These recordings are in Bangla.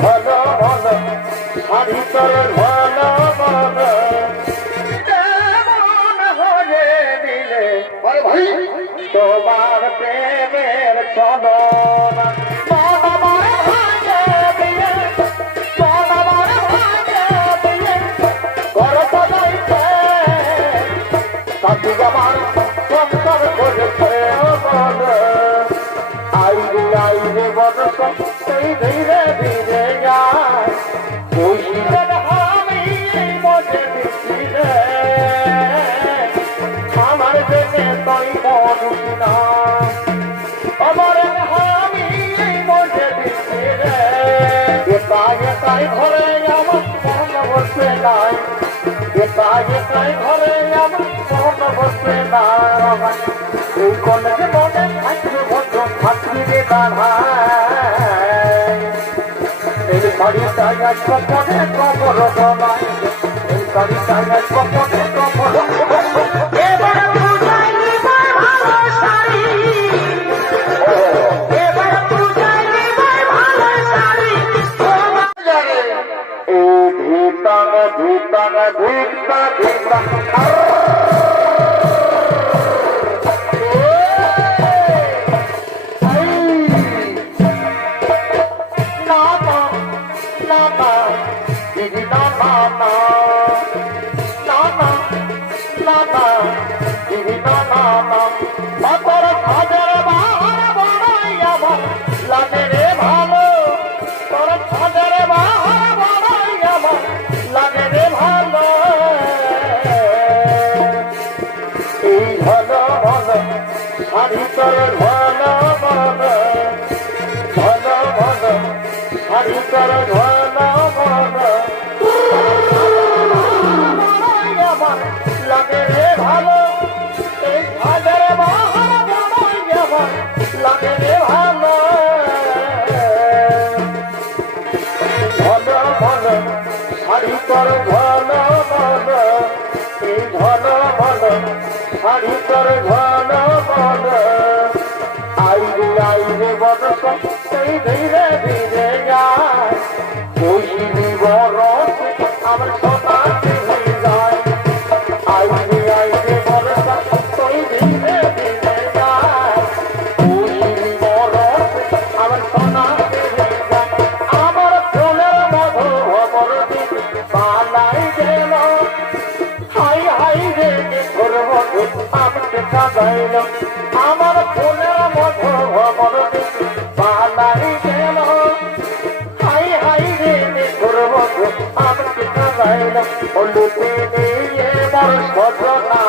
ভালো ভালো শাড়ি তোর ভালো ভালো হয়ে দিলে ভাই তোমার প্রেমের চলন আমার সংসার করেছে আইরে আইরে বদস সেই ধীরে ধীরে যায় আমি মজে দিচ্ছি রে আমার দেশে তৈ মরুছি না আমার আমি মজে দিচ্ছি রে এটাই এটাই ঘরে আমার মন বসে নাই এটাই এটাই ঘরে আমার মন বসে না এই কলেজে মনে থাকবে ভদ্র ছাত্রীরে দাঁড়ায় এই বাড়িটাই আজ কপনে কবর নয় এই বাড়িটাই আজ কপনে কবর এবার পূজায় নিবার ভালো শাড়ি এবার পূজায় নিবার ভালো শাড়ি এই ধীতান ধীতান ধীতা ধীতা শাড়ি তোর ভালো ভালো ভালো ভালো শাড়ি তোর ভালো ভালো লাগে রে ভালো এই ভাজের লাগে রে ভালো ভালো ভালো শাড়ি তোর ভালো ভালো এই ভালো ভালো শাড়ি তোর ভালো ভালো আইরে আইরে বদস সেই ধীরে ধীরে যায় কইলি বড় আমার সদাতে হয়ে যায় আইরে আইরে বদস সেই ধীরে ধীরে যায় কইলি বড় আমার সদাতে হয়ে যায় আমার ফুলের মধু ভবর দিন পালাই গেল হাই হাই রে ঘর মধু আমাকে কাঁদাইল আমার ফুলের মধু ভবর দিন পালাই গেল হাই হাই রে ঘর মধু আমাকে কাঁদাইল লুটি নিয়ে বড় সজনা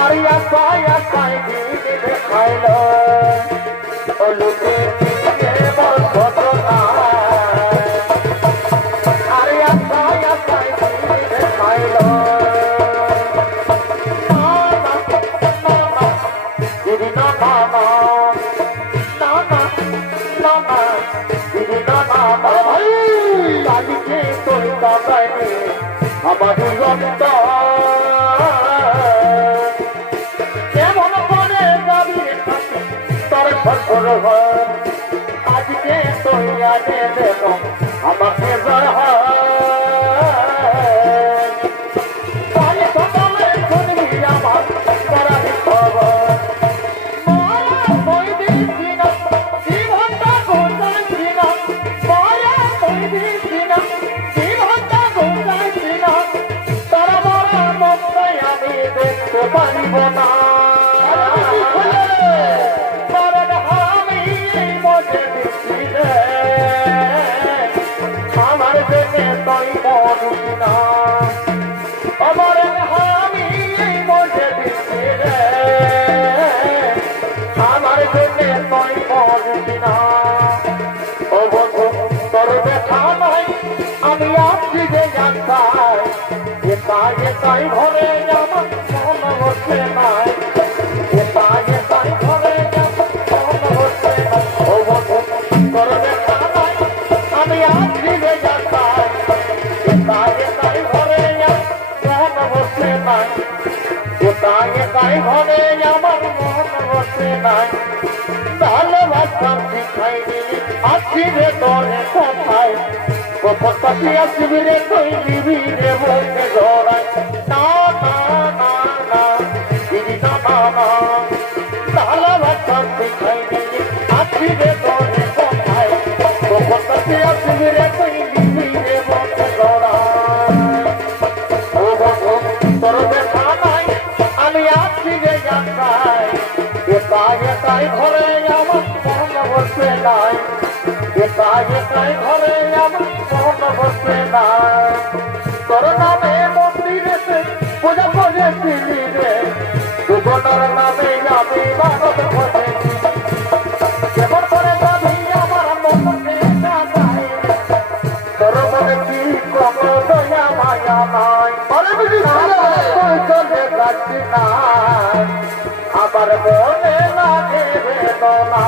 আর আশায় আশায় দিদি দেখাইল লুটি নিয়ে বড় সজনা আর আশায় আশায় দিদি দেখাইল দিদি না বাবা না না না না দিদি না বাবা ভাই কালিকে তোর দাদাইনি আমার রক্ত কেমন করে যাবি তোর সরসর আজকে তোর আনে দেব আমাকে জয় কাল সকালে শুনবি আমার করাবি খবর পারিব না আমি মজে দিচ্ছি রে আমার দেশে তৈ মরুছি না আমার আমি মজে দিচ্ছি রে আমার দেশে তৈ মরুছি না ও বন্ধু তোর দেখা নাই আমি আসছি যে জানতাই এটাই এটাই ঘরে আমার মন বসে নাই এটাই এটাই ঘরে আমার মন বসে নাই ও বন্ধু তোর দেখা নাই আমি আসছি যে জানতাই এটাই এটাই ঘরে আমার মন বসে নাই এটাই এটাই ঘরে আমার মন বসে নাই ভালো ভালোবাসার শিখাইনি আছি রে তোরে কোথায় গোপন পাখি আসবি রে তুই নিবি রে বলতে জড়াই না না না না দিদি না না না ভালোবাসার শিখাইনি আছি রে তোরে কোথায় গোপন পাখি আসবি রে তুই নিবি রে বলতে জড়াই ও বন্ধু তোর দেখা নাই আমি আছি রে যাত্রায় একাই একাই ঘরে আমার মন বসে নাই একাই একাই ঘরে আমার মন বসে নাই তোর নামে মন্দিরেতে পূজা করেছিলি রে দুজনের নামে আমি মানব খোঁজেছি কেমন করে ভাবি আমার মনকে কাঁদাই তোর মনে কি কোনো দয়া মায়া নাই তুই চলে যাচ্ছি না আমার মনে লাগে বেদনা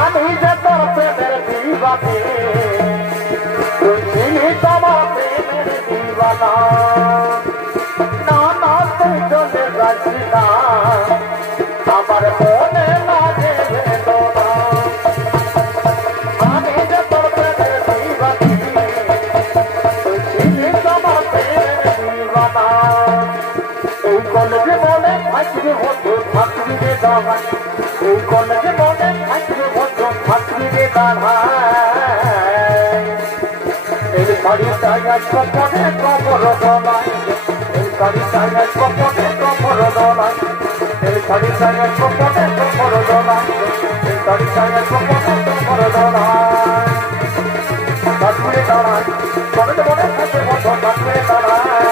আমি যে তোর প্রেমের দিবানে তুই ছিলি তোমার প্রেমের দিবানা না না তুই চলে যাচ্ছি না আমার মনে লাগে বেদনা আমি যে তোর প্রেমের দিবানে তুই ছিলি তোমার প্রেমের দিবানা এই কলেজে মনে থাকবে বন্ধু থাকবি রে দাঁড়াই এই কলেজে মনে থাকবে বন্ধু থাকবি রে দাঁড়াই এই শাড়িটাই আজ কপনে কপর দলাই এই শাড়িটাই আজ কপনে কপর দলাই এই শাড়িটাই আজ কপনে কপর দলাই এই শাড়িটাই আজ কপনে কপর দলাই থাকবি রে দাঁড়াই কলেজে মনে থাকবে বন্ধু থাকবি রে দাঁড়াই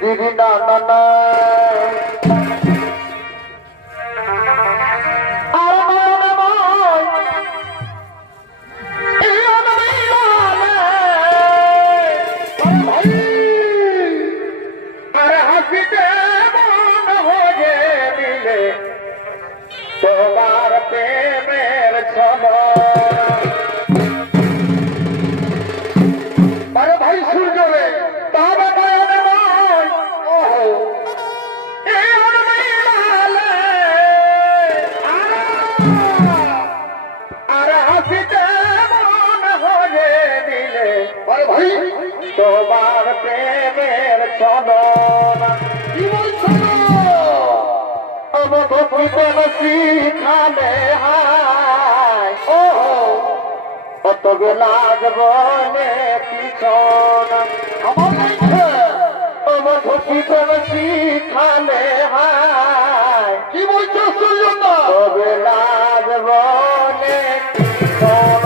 দিদি না না না তোমার প্রেমের আরে ভাই সূর্য রে তারা নয়নে নয় আরে হাসিতে মন হয়ে দিলে আরে ভাই তোমার প্রেমের ছলনা কি বলছো শিখালে হায় ও কত বেলাজ বলে পিছন আমার শিখালে হায় কি বলছো শুনল না বেলাজ বলে পিছন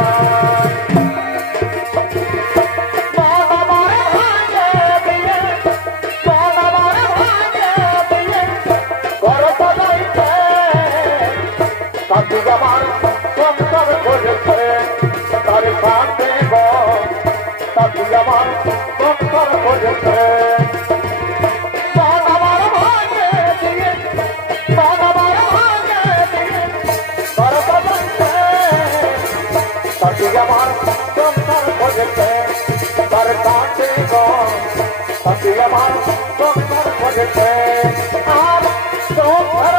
আমার সংসার করেছে তার সাথে সাথী আমার সংসার করেছে আমার ভাগে আমার সংসার খোঁজেছে তার কাছে গো পাতি আমার সংসার খোঁজেছে আর সংসার